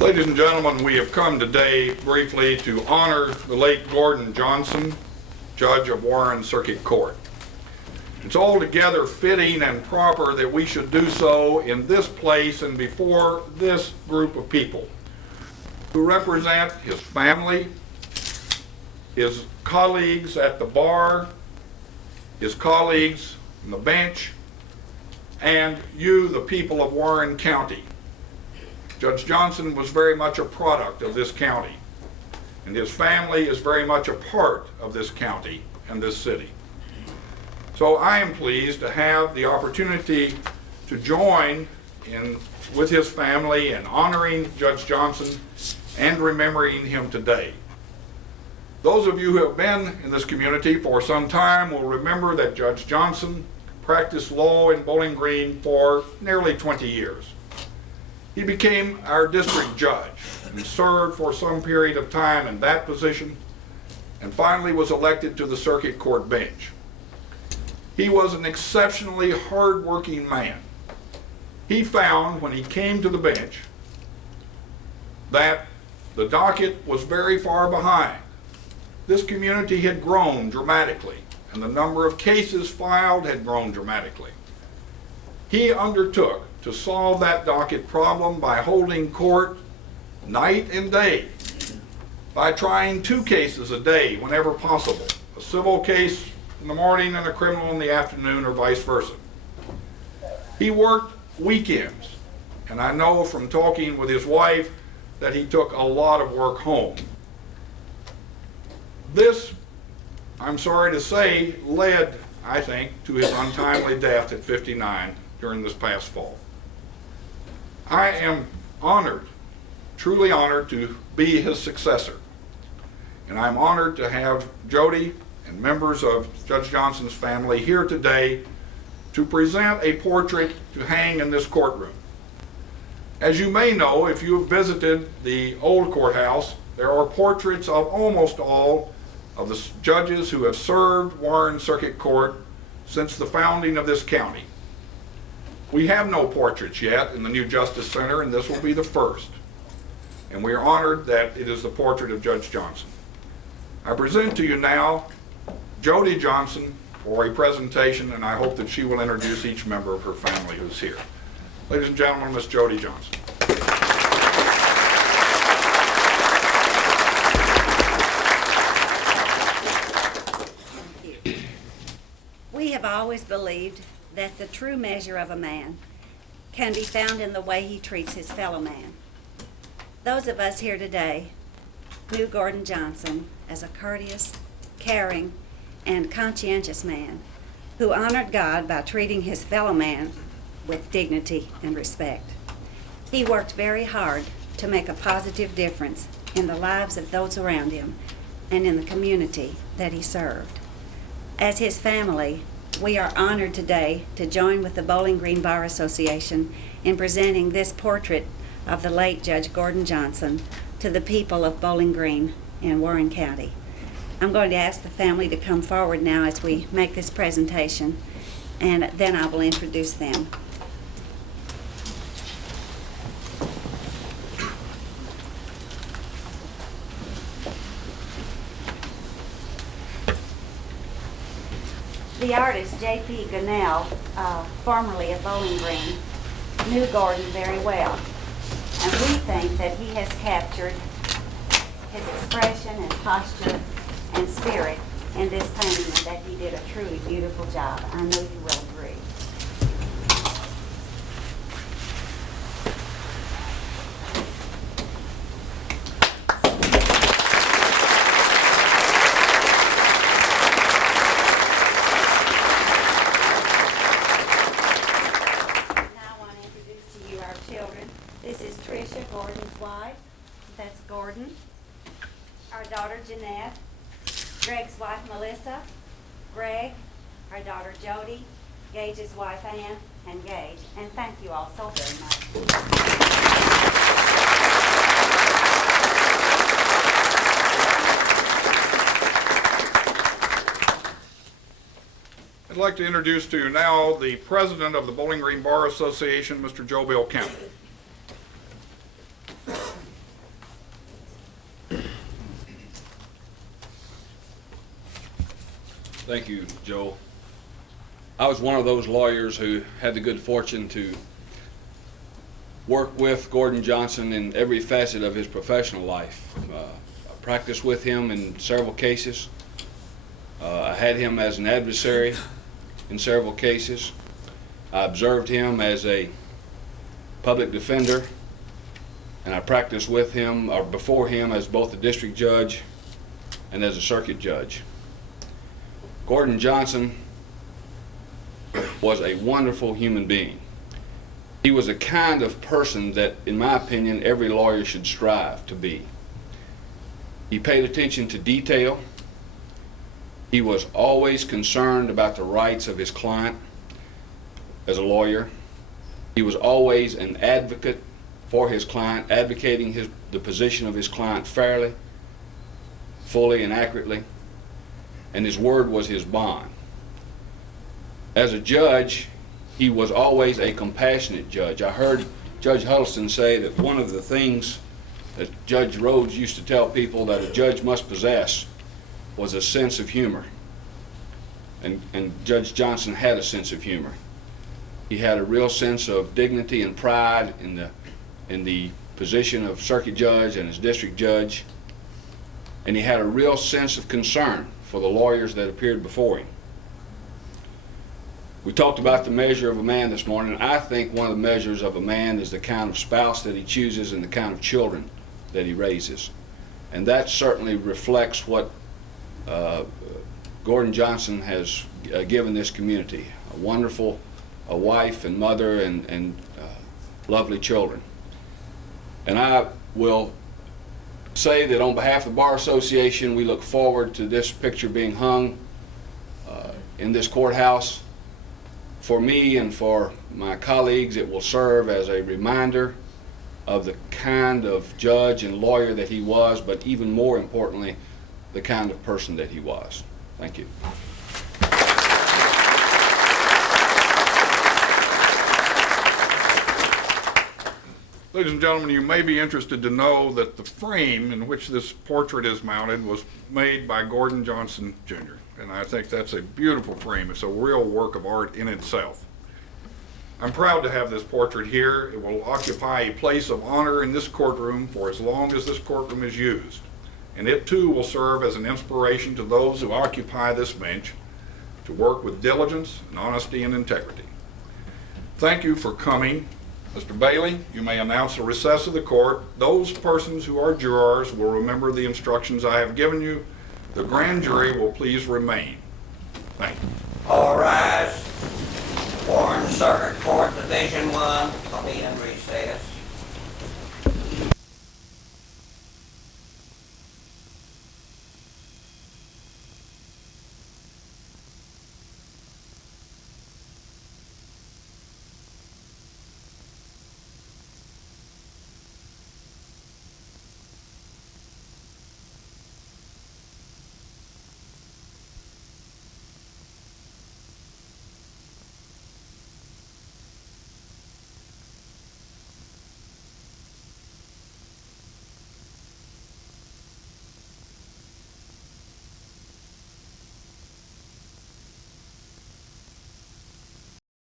Ladies and gentlemen, we have come today briefly to honor the late Gordon Johnson, Judge of Warren Circuit Court. It's altogether fitting and proper that we should do so in this place and before this group of people who represent his family, his colleagues at the bar, his colleagues on the bench, and you, the people of Warren County. Judge Johnson was very much a product of this county, and his family is very much a part of this county and this city. So I am pleased to have the opportunity to join with his family in honoring Judge Johnson and remembering him today. Those of you who have been in this community for some time will remember that Judge Johnson practiced law in Bowling Green for nearly 20 years. He became our district judge and served for some period of time in that position and finally was elected to the circuit court bench. He was an exceptionally hard-working man. He found when he came to the bench that the docket was very far behind. This community had grown dramatically and the number of cases filed had grown dramatically. He undertook to solve that docket problem by holding court night and day, by trying 2 cases a day whenever possible, a civil case in the morning and a criminal in the afternoon or vice versa. He worked weekends, and I know from talking with his wife that he took a lot of work home. This, I'm sorry to say, led, I think, to his untimely death at 59 during this past fall. I am honored, truly honored, to be his successor. And I'm honored to have Jody and members of Judge Johnson's family here today to present a portrait to hang in this courtroom. As you may know, if you have visited the old courthouse, there are portraits of almost all of the judges who have served Warren Circuit Court since the founding of this county. We have no portraits yet in the new Justice Center, and this will be the first. And we are honored that it is the portrait of Judge Johnson. I present to you now Jody Johnson for a presentation, and I hope that she will introduce each member of her family who's here. Ladies and gentlemen, Miss Jody Johnson. Thank you. We have always believed that the true measure of a man can be found in the way he treats his fellow man. Those of us here today knew Gordon Johnson as a courteous, caring, and conscientious man who honored God by treating his fellow man with dignity and respect. He worked very hard to make a positive difference in the lives of those around him and in the community that he served. As his family, we are honored today to join with the Bowling Green Bar Association in presenting this portrait of the late Judge Gordon Johnson to the people of Bowling Green in Warren County. I'm going to ask the family to come forward now as we make this presentation, and then I will introduce them. The artist J.P. Gunnell, formerly of Bowling Green, knew Gordon very well, and we think that he has captured his expression and posture and spirit in this painting, and that he did a truly beautiful job. I know you will agree. That's Gordon, our daughter Jeanette, Greg's wife Melissa, Greg, our daughter Jody, Gage's wife Ann, and Gage. And thank you all so very much. I'd like to introduce to you now the President of the Bowling Green Bar Association, Mr. Joe Bill Campbell. Thank you, Joe. I was one of those lawyers who had the good fortune to work with Gordon Johnson in every facet of his professional life. I practiced with him in several cases. I had him as an adversary in several cases. I observed him as a public defender, and I practiced with him, or before him, as both a district judge and as a circuit judge. Gordon Johnson was a wonderful human being. He was a kind of person that, in my opinion, every lawyer should strive to be. He paid attention to detail. He was always concerned about the rights of his client as a lawyer. He was always an advocate for his client, advocating the position of his client fairly, fully, and accurately. And his word was his bond. As a judge, he was always a compassionate judge. I heard Judge Huddleston say that one of the things that Judge Rhodes used to tell people that a judge must possess was a sense of humor. And Judge Johnson had a sense of humor. He had a real sense of dignity and pride in the position of circuit judge and as district judge. And he had a real sense of concern for the lawyers that appeared before him. We talked about the measure of a man this morning. I think one of the measures of a man is the kind of spouse that he chooses and the kind of children that he raises. And that certainly reflects what Gordon Johnson has given this community. A wonderful wife and mother and lovely children. And I will say that on behalf of the Bar Association, we look forward to this picture being hung in this courthouse. For me and for my colleagues, it will serve as a reminder of the kind of judge and lawyer that he was, but even more importantly, the kind of person that he was. Thank you. Ladies and gentlemen, you may be interested to know that the frame in which this portrait is mounted was made by Gordon Johnson, Jr. And I think that's a beautiful frame. It's a real work of art in itself. I'm proud to have this portrait here. It will occupy a place of honor in this courtroom for as long as this courtroom is used. And it too will serve as an inspiration to those who occupy this bench to work with diligence and honesty and integrity. Thank you for coming. Mr. Bailey, you may announce the recess of the court. Those persons who are jurors will remember the instructions I have given you. The grand jury will please remain. Thank you. All rise. Warren Circuit Court Division 1 will be in recess.